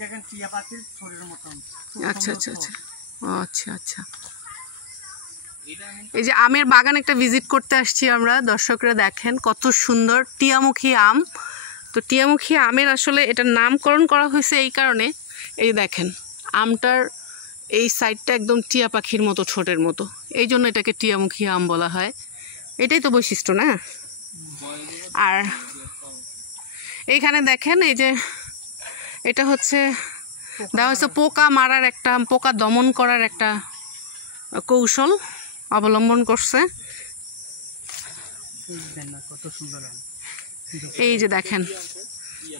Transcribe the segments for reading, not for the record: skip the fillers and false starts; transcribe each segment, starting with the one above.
দেখেন টিয়া পাখির ছোটের মতন। আচ্ছা আচ্ছা আচ্ছা, আচ্ছা আচ্ছা। এই যে আমের বাগান একটা ভিজিট করতে আসছি আমরা, দর্শকরা দেখেন কত সুন্দর টিয়ামুখী আম। তো টিয়ামুখী আমের আসলে এটার নামকরণ করা হয়েছে এই কারণে, এই যে দেখেন আমটার এই সাইডটা একদম টিয়া পাখির মতো ছোটের মতো, এই জন্য এটাকে টিয়ামুখী আম বলা হয়। এটাই তো বৈশিষ্ট্য না? আর এইখানে দেখেন এই যে এটা হচ্ছে দেওয়া হচ্ছে পোকা মারার একটা, পোকা দমন করার একটা কৌশল অবলম্বন করছে। এই যে দেখেন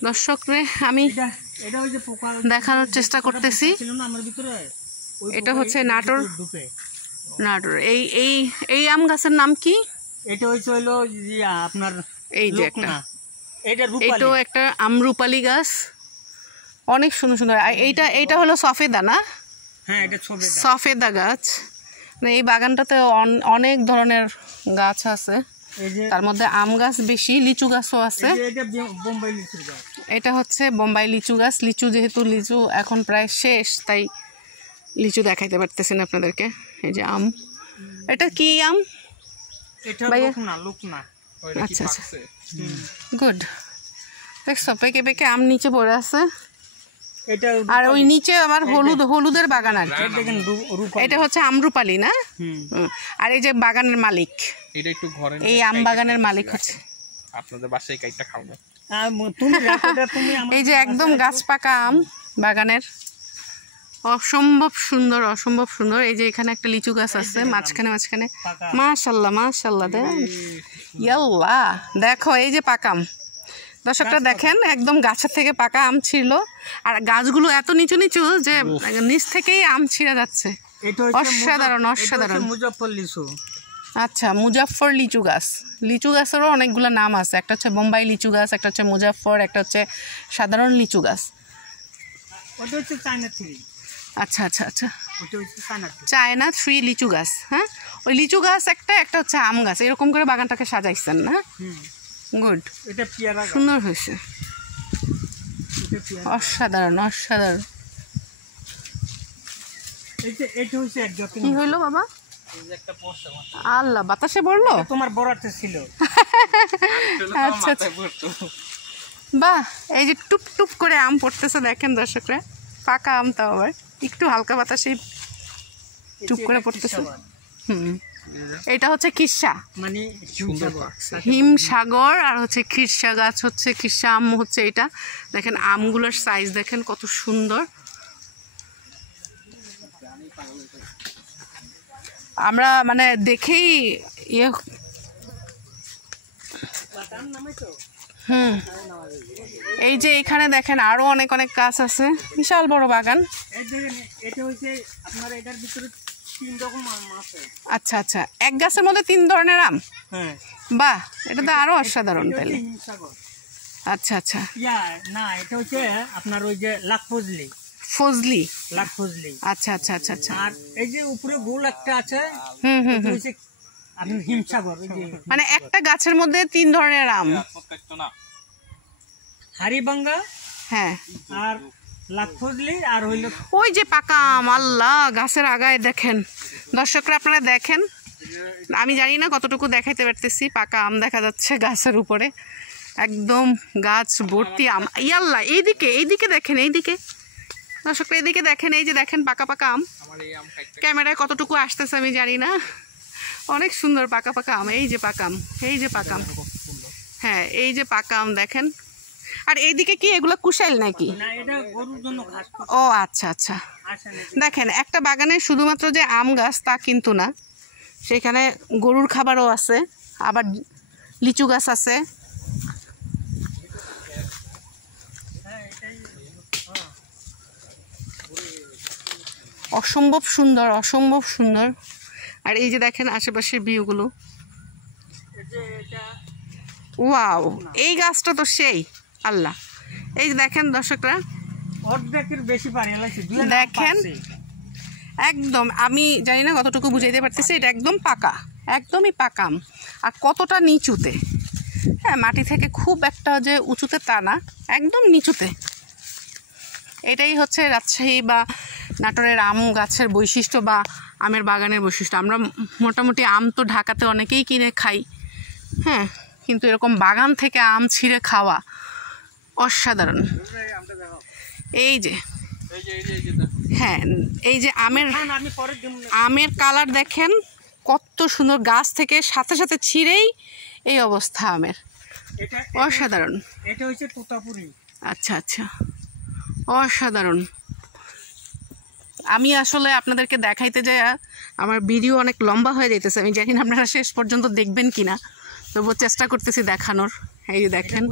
দর্শকরে আমি দেখানোর চেষ্টা করতেছি, এটা হচ্ছে নাটোর। নাটোর এই এই এই আম গাছের নাম কি? এটা হচ্ছে হলো আপনার এই যে একটা, এটাও একটা আমরুপালি গাছ, অনেক সুন্দর সুন্দর। এইটা এইটা হলো সফেদা না? হ্যাঁ, এটা সফেদা গাছ। এই বাগানটাতে অনেক ধরনের গাছ আছে, তার মধ্যে আম গাছ বেশি, লিচু গাছও আছে। এটা হচ্ছে বোম্বাই লিচু গাছ। লিচু যেহেতু লিচু এখন প্রায় শেষ, তাই লিচু দেখাইতে পারতেছেন আপনাদেরকে। এই যে আম, এটা কি আম ভাইয়া? আচ্ছা আচ্ছা, গুড। দেখছো পেকে পেকে আম নিচে পড়ে আছে, আর ওই নিচে আবার হলুদের বাগান আর কি। এটা হচ্ছে আমরুপালি না? আর এই যে বাগানের মালিক, এই আম বাগানের মালিক হচ্ছে আপনাদের বাসায় কাইটা খাবো। এই যে একদম গাছ পাকা আম বাগানের, অসম্ভব সুন্দর, অসম্ভব সুন্দর। এই যে এখানে একটা লিচু গাছ আছে মাঝখানে মাঝখানে, মাশাল্লাহ মাশাল্লাহ। ইয়াল্লাহ দেখো এই যে পাকা আম, দর্শকরা দেখেন একদম গাছের থেকে পাকা আম ছিল, আর গাছগুলো এত নিচু নিচু যে নিচ থেকেই আম ছিঁড়ে যাচ্ছে। অসাধারণ অসাধারণ। মুজাফফর লিচু। আচ্ছা, মুজাফফর লিচু গাছ। লিচু গাছেরও অনেকগুলো নাম আছে, একটা হচ্ছে বোম্বাই লিচু গাছ, একটা হচ্ছে মুজাফফর, একটা হচ্ছে সাধারণ লিচু গাছ। আচ্ছা আচ্ছা আচ্ছা, চায়না 3 লিচু গাছ। হ্যাঁ, ওই লিচু গাছ একটা, একটা হচ্ছে আম গাছ, এরকম করে বাগানটাকে সাজাইছেন না? গুড, সুন্দর হয়েছে, অসাধারণ অসাধারণ। কি হইলো বাবা? আল্লাহ, বাতাসে বললো? তোমার বরাতে ছিল। আচ্ছা, বাহ, এই যে টুপ টুপ করে আম পড়তেছে দেখেন দর্শকরা, পাকা আম, তাও আবার একটু হালকা বাতাসে টুপ করে পড়তেছে। এটা হচ্ছে খিরসা, মানে হিমসাগর, আর হচ্ছে খিরসা গাছ হচ্ছে, খিরসা আম হচ্ছে এটা। দেখেন আমগুলোর সাইজ দেখেন কত সুন্দর। আমরা মানে দেখেই ইয়ে। এই যে এখানে দেখেন আরো অনেক অনেক গাছ আছে, বিশাল বড় বাগান। আচ্ছা আচ্ছা, এক গাছের মধ্যে 3 ধরনের আম? বাহ, এটা তো আরো অসাধারণ তাহলে। আচ্ছা আচ্ছা, না এটা হচ্ছে আপনার ওই যে লাখফজলি। ফজলি, লাখফজলি। আচ্ছা আচ্ছা আচ্ছা আচ্ছা। আর এই যে উপরে গোল একটা আছে, আপনার হিমসাগর। মানে একটা গাছের মধ্যে 3 ধরনের আম? হারিবাঙ্গা, হ্যাঁ, আর লাখফজলি, আর হইল ওই যে পাকা আম। আল্লাহ, গাছের আগায় দেখেন দর্শকরা, আপনারা দেখেন, আমি জানি না কতটুকু দেখাইতে পারতেছি, পাকা আম দেখা যাচ্ছে গাছের উপরে, একদম গাছ ভর্তি আম। ইয়াল্লাহ, এইদিকে এইদিকে দেখেন, এইদিকে দর্শকরা এইদিকে দেখেন, এই যে দেখেন পাকা পাকা আম। ক্যামেরায় কতটুকু আসতেছে আমি জানি না, অনেক সুন্দর পাকা পাকা আম। এই যে পাকা আম, এই যে পাকা আম, হ্যাঁ এই যে পাকা আম দেখেন। আর এইদিকে কি এগুলো কুশাইল নাকি? ও আচ্ছা আচ্ছা, দেখেন একটা বাগানে শুধুমাত্র যে আম গাছ তা কিন্তু না, সেখানে গরুর খাবারও আছে, আবার লিচু গাছ আছে। অসম্ভব সুন্দর, অসম্ভব সুন্দর। আর এই যে দেখেন আশেপাশের ভিউগুলো, ওয়াও, এই গাছটা তো সেই। আল্লাহ, এই যে দেখেন দর্শকরা, অর্ধেকের বেশি দেখেন একদম, আমি জানি না কতটুকু বুঝাইতে পারতেছি, এটা একদম পাকা, একদমই পাকা আম। আর কতটা নিচুতে, হ্যাঁ মাটি থেকে খুব একটা যে উঁচুতে তা না, একদম নিচুতে। এটাই হচ্ছে রাজশাহী বা নাটোরের আম গাছের বৈশিষ্ট্য বা আমের বাগানের বৈশিষ্ট্য। আমরা মোটামুটি আম তো ঢাকাতে অনেকেই কিনে খাই, হ্যাঁ, কিন্তু এরকম বাগান থেকে আম ছিঁড়ে খাওয়া অসাধারণ। এই যে হ্যাঁ, এই যে আমের কালার দেখেন কত সুন্দর, গাছ থেকে সাথে সাথে ছিঁড়েই এই অবস্থা আমের, অসাধারণ। এটা হচ্ছে তোতাপুরি। আচ্ছা আচ্ছা, অসাধারণ। আমি আসলে আপনাদেরকে দেখাইতে যাই আমার ভিডিও অনেক লম্বা হয়ে যাইতেছে, আমি জানি না আপনারা শেষ পর্যন্ত দেখবেন কিনা, তবুও চেষ্টা করতেছি দেখানোর। এই যে দেখেন